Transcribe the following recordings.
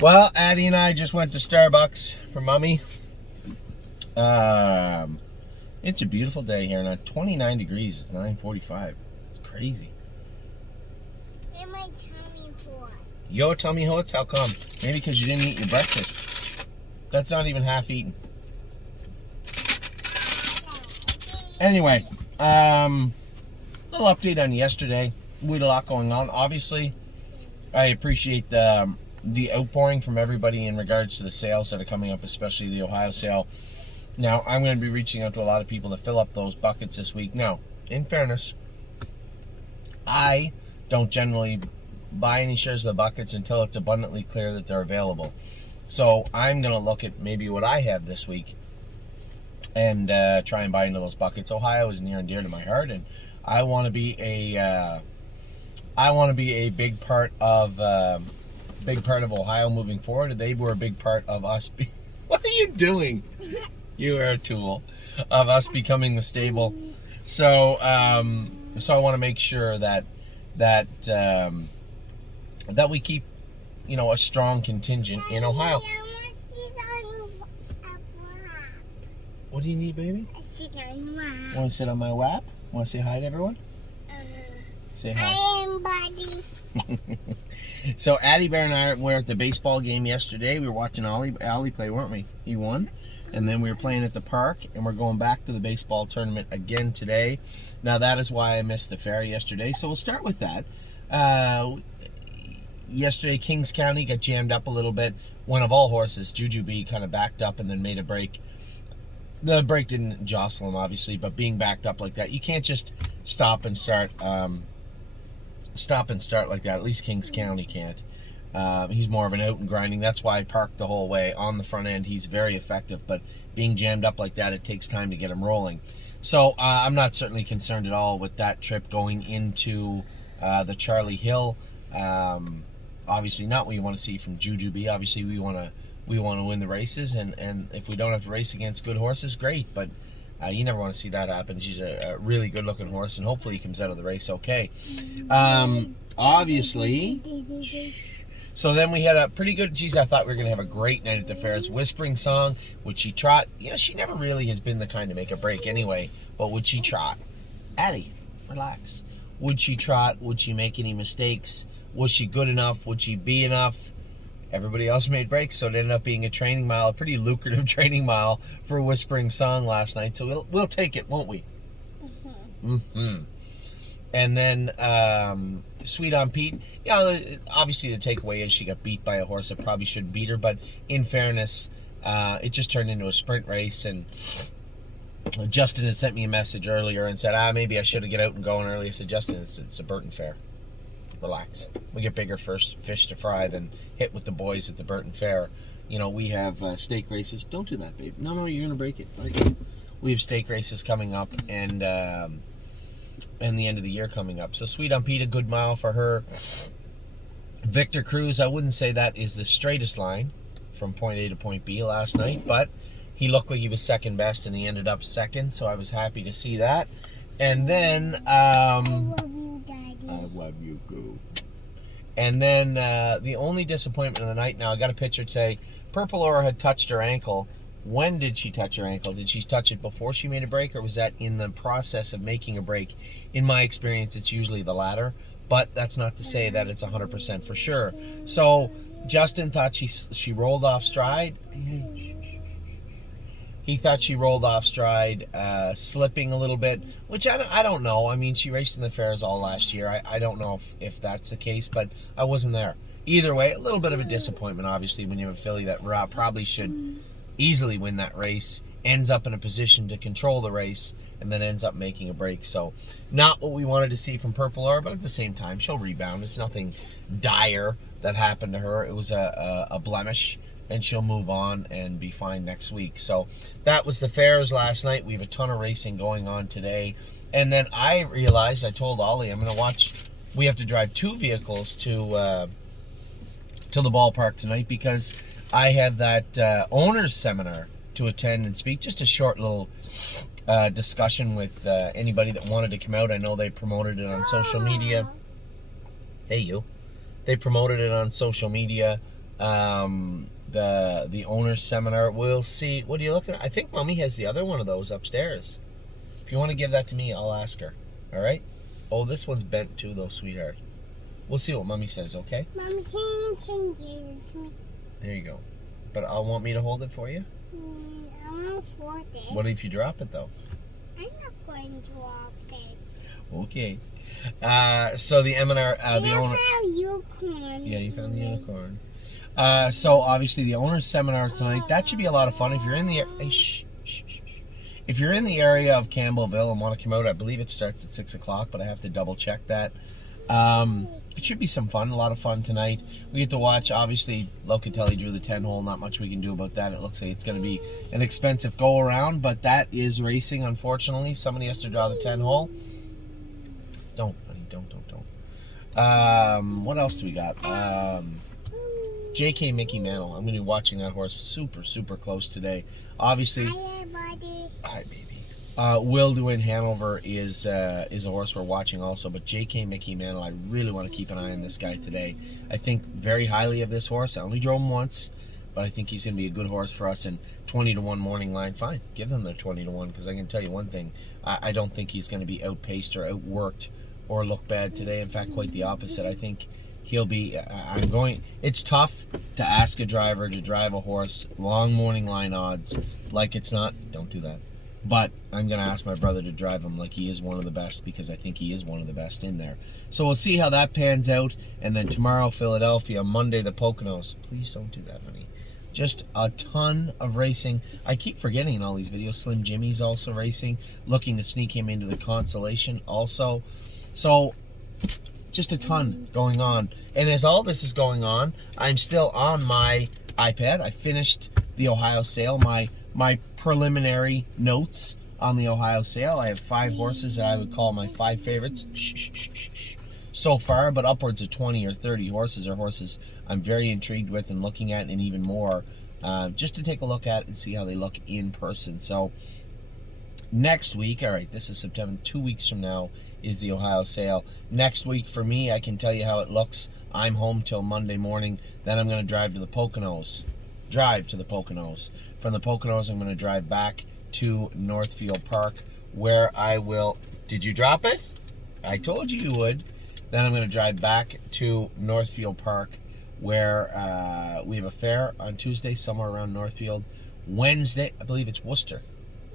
Well, Addie and I just went to Starbucks for Mummy. It's a beautiful day here now. 29 degrees. It's 9:45. It's crazy. And my tummy hurt. Your tummy hurts? How come? Maybe because you didn't eat your breakfast. That's not even half eaten. Anyway, little update on yesterday. We had a lot going on. Obviously, I appreciate the outpouring from everybody in regards to the sales that are coming up, especially the Ohio sale. Now, I'm going to be reaching out to a lot of people to fill up those buckets this week. Now, in fairness, I don't generally buy any shares of the buckets until it's abundantly clear that they're available. So I'm going to look at maybe what I have this week and try and buy into those buckets. Ohio is near and dear to my heart, and I want to be a big part of Ohio moving forward. They were a big part of us. What are you doing? You are a tool of us becoming the stable. So I want to make sure that we keep, a strong contingent in Ohio. What do you need, baby? Want to sit on my lap? Want to say hi to everyone? Say hi. I am Buddy. So Addie Bear and I were at the baseball game yesterday. We were watching Ollie play, weren't we? He won. And then we were playing at the park, and we're going back to the baseball tournament again today. Now, that is why I missed the fair yesterday. So we'll start with that. Yesterday, Kings County got jammed up a little bit. One of all horses, Jujubee, kind of backed up and then made a break. The break didn't jostle him, obviously, but being backed up like that, you can't just stop and start like that. At least Kings County can't. He's more of an out and grinding. That's why I parked the whole way on the front end. He's very effective, but being jammed up like that, it takes time to get him rolling. So I'm not certainly concerned at all with that trip going into the Charlie Hill. Obviously not what you want to see from Jujubee. Obviously we want to win the races, and if we don't have to race against good horses, great, but you never want to see that happen. She's a really good looking horse, and hopefully he comes out of the race okay. Obviously, so then we had a pretty good, I thought we were going to have a great night at the fairs. Whispering Song, would she trot? She never really has been the kind to make a break anyway, but would she trot? Addie, relax. Would she trot? Would she make any mistakes? Was she good enough? Would she be enough? Everybody else made breaks, so it ended up being a training mile, a pretty lucrative training mile for Whispering Song last night. So we'll take it, won't we? Mm-hmm. And then Sweet on Pete. Obviously the takeaway is she got beat by a horse that probably shouldn't beat her, but in fairness, it just turned into a sprint race, and Justin had sent me a message earlier and said, maybe I should get out and going early. I said, Justin, it's a Burton Fair. Relax. We get bigger fish to fry than hit with the boys at the Burton Fair. We have stake races. Don't do that, babe. No, you're gonna break it. Right? We have stake races coming up, and the end of the year coming up. So Sweet on Pete, a good mile for her. Victor Cruz, I wouldn't say that is the straightest line from point A to point B last night, but he looked like he was second best, and he ended up second. So I was happy to see that. And then I love you, Goo. And then the only disappointment of the night, now I got a picture today, Purple Aura had touched her ankle. When did she touch her ankle? Did she touch it before she made a break, or was that in the process of making a break? In my experience, it's usually the latter, but that's not to say that it's 100% for sure. So Justin thought she rolled off stride. He thought she rolled off stride, slipping a little bit, which I don't know. I mean, she raced in the fairs all last year. I don't know if that's the case, but I wasn't there. Either way, a little bit of a disappointment, obviously, when you have a filly that probably should easily win that race, ends up in a position to control the race, and then ends up making a break. So not what we wanted to see from Purple Aura, but at the same time, she'll rebound. It's nothing dire that happened to her. It was a blemish, and she'll move on and be fine next week. So that was the fairs last night. We have a ton of racing going on today. And then I realized, I told Ollie, I'm going to watch, we have to drive 2 vehicles to the ballpark tonight, because I have that owner's seminar to attend and speak. Just a short little discussion with anybody that wanted to come out. I know they promoted it on social media. Hey, you. They promoted it on social media. the owner's seminar. We'll see. What are you looking at? I think Mommy has the other one of those upstairs. If you want to give that to me, I'll ask her. All right? Oh, this one's bent too, though, sweetheart. We'll see what Mommy says, okay? Mommy, can you give it to me? There you go. But I'll want me to hold it for you? I won't hold it. What if you drop it, though? I'm not going to drop it. Okay. So the M&R, the owner... I found unicorn. Yeah, you found the unicorn. So obviously the owner's seminar tonight. That should be a lot of fun. If you're in the hey, shh. If you're in the area of Campbellville and want to come out, I believe it starts at 6:00, but I have to double check that. It should be some fun, a lot of fun tonight. We get to watch, obviously, Locatelli drew the 10-hole. Not much we can do about that. It looks like it's going to be an expensive go-around, but that is racing, unfortunately. Somebody has to draw the 10-hole. Don't, buddy, don't. What else do we got? JK Mickey Mantle. I'm going to be watching that horse super close today. Obviously, Hi, buddy. hi, baby. Will Win Hanover is a horse we're watching also, but JK Mickey Mantle, I really want to keep an eye on this guy today. I think very highly of this horse. I only drove him once, but I think he's going to be a good horse for us. And 20-1 morning line, fine. Give them their 20-1, because I can tell you one thing. I don't think he's going to be outpaced or outworked or look bad today. In fact, quite the opposite. I think he'll be... It's tough to ask a driver to drive a horse, long morning line odds, like it's not... Don't do that. But I'm going to ask my brother to drive him like he is one of the best, because I think he is one of the best in there. So we'll see how that pans out. And then tomorrow, Philadelphia. Monday, the Poconos. Please don't do that, honey. Just a ton of racing. I keep forgetting in all these videos. Slim Jimmy's also racing. Looking to sneak him into the Consolation also. So, just a ton going on. And as all this is going on, I'm still on my iPad. I finished the Ohio sale. My preliminary notes on the Ohio sale. I have 5 horses that I would call my 5 favorites so far, but upwards of 20 or 30 horses are horses I'm very intrigued with and looking at, and even more just to take a look at and see how they look in person. So next week, all right, this is September, 2 weeks from now is the Ohio sale. Next week for me, I can tell you how it looks. I'm home till Monday morning. Then I'm going to drive to the Poconos. From the Poconos, I'm going to drive back to Northfield Park, where I will... Did you drop it? I told you you would. Then I'm going to drive back to Northfield Park, where we have a fair on Tuesday, somewhere around Northfield. Wednesday, I believe it's Worcester.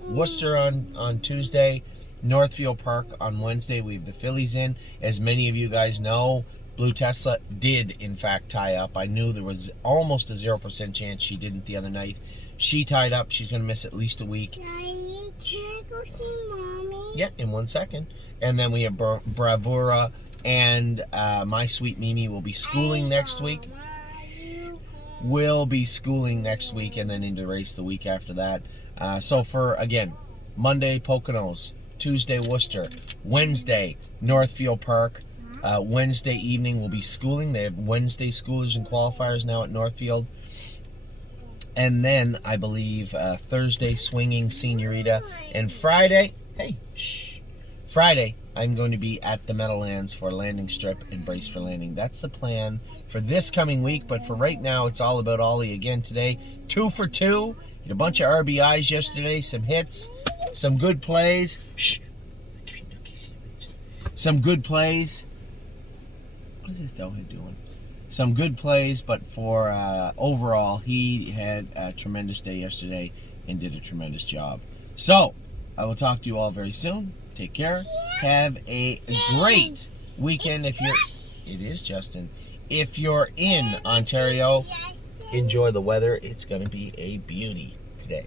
Worcester on Tuesday, Northfield Park on Wednesday. We have the fillies in. As many of you guys know, Blue Tesla did, in fact, tie up. I knew there was almost a 0% chance she didn't the other night. She tied up. She's going to miss at least a week. Daddy, can I go see Mommy? Yeah, in 1 second. And then we have Bravura, and My Sweet Mimi will be schooling next week. Will be schooling next week, and then into race the week after that. So for, again, Monday, Poconos. Tuesday, Worcester. Wednesday, Northfield Park. Wednesday evening will be schooling. They have Wednesday schoolers and qualifiers now at Northfield. And then, I believe, Thursday, swinging Senorita. And Friday, Friday, I'm going to be at the Meadowlands for landing strip and brace for landing. That's the plan for this coming week. But for right now, it's all about Ollie again today. 2 for 2. Hit a bunch of RBIs yesterday. Some hits. Some good plays. Some good plays. What is this Doughhead doing? Some good plays, but for overall, he had a tremendous day yesterday and did a tremendous job. So, I will talk to you all very soon. Take care. Have a great weekend. If you're, it is Justin. If you're in Ontario, enjoy the weather. It's going to be a beauty today.